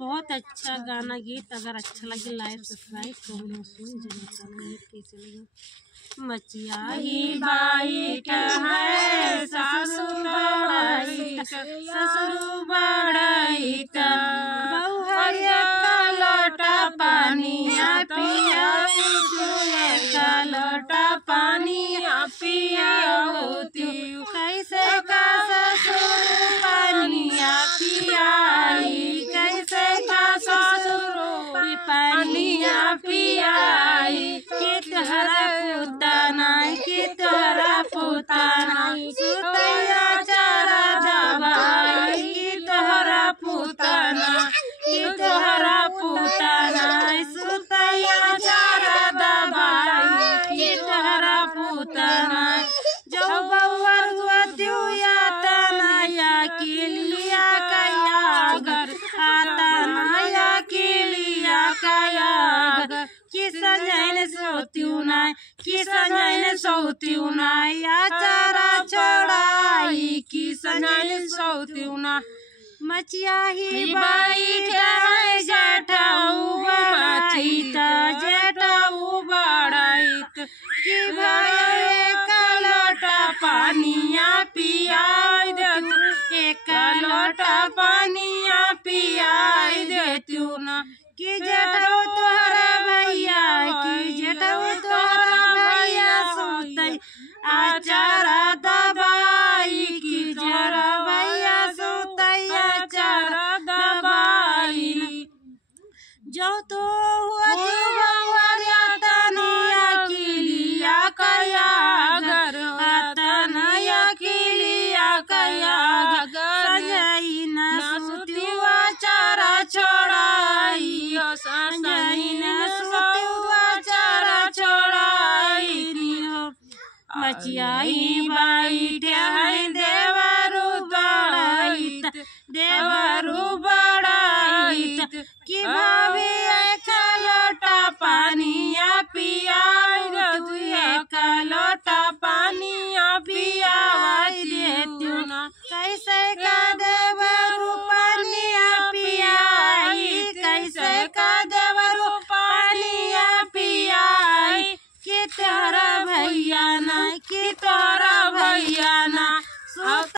बहुत अच्छा गाना गीत। अगर अच्छा लगे लाइक सब्सक्राइब करो। सुन गीत कैसे लगे। मचिया ही बाइट है ससुर बड़ाइत एक लोटा पानिया पिया एक लोटा पानिया पिया कैसे का ससुर पानिया पियाई कैसे का ससुर पानिया पियाई कि तोहरा पुताना सुतैया चारा दबाई कि तोहरा पुताना सुतैया चारा दबाई कि तोहरा पुताना जो बउर हुआ दिया तनया के लिया कयागर आता नया के लिया कयागर कि संजैन सोत्यूं ना या चारा छोड़ाई कि संजैन सोत्यूं ना मचिया ही बाइट है जेठाऊ बड़ाइत कि एक लोटा पानिया पियाई दे एक लोटा पानिया पियाई देतू ना कि जेठाऊ तोहरा भैया सोतई आचारा दबाई कि जरा भैया सोतई आचारा दबाई जो तो हुआ तनया की लिया कयागर तनया की लिया कयागर संजई न सुतिवा चारा छोड़ाई संजई न सुतिवा चारा छोड़ाई मचियाई बाइट है देवरू बड़ाइत कि भाभी एक लोटा पानिया पियाई दे एक लोटा पानिया पियाई देतू ना कैसे का देवरू पानिया पियाई कैसे का देवरू पानिया पियाई कि तोहरा भैया ना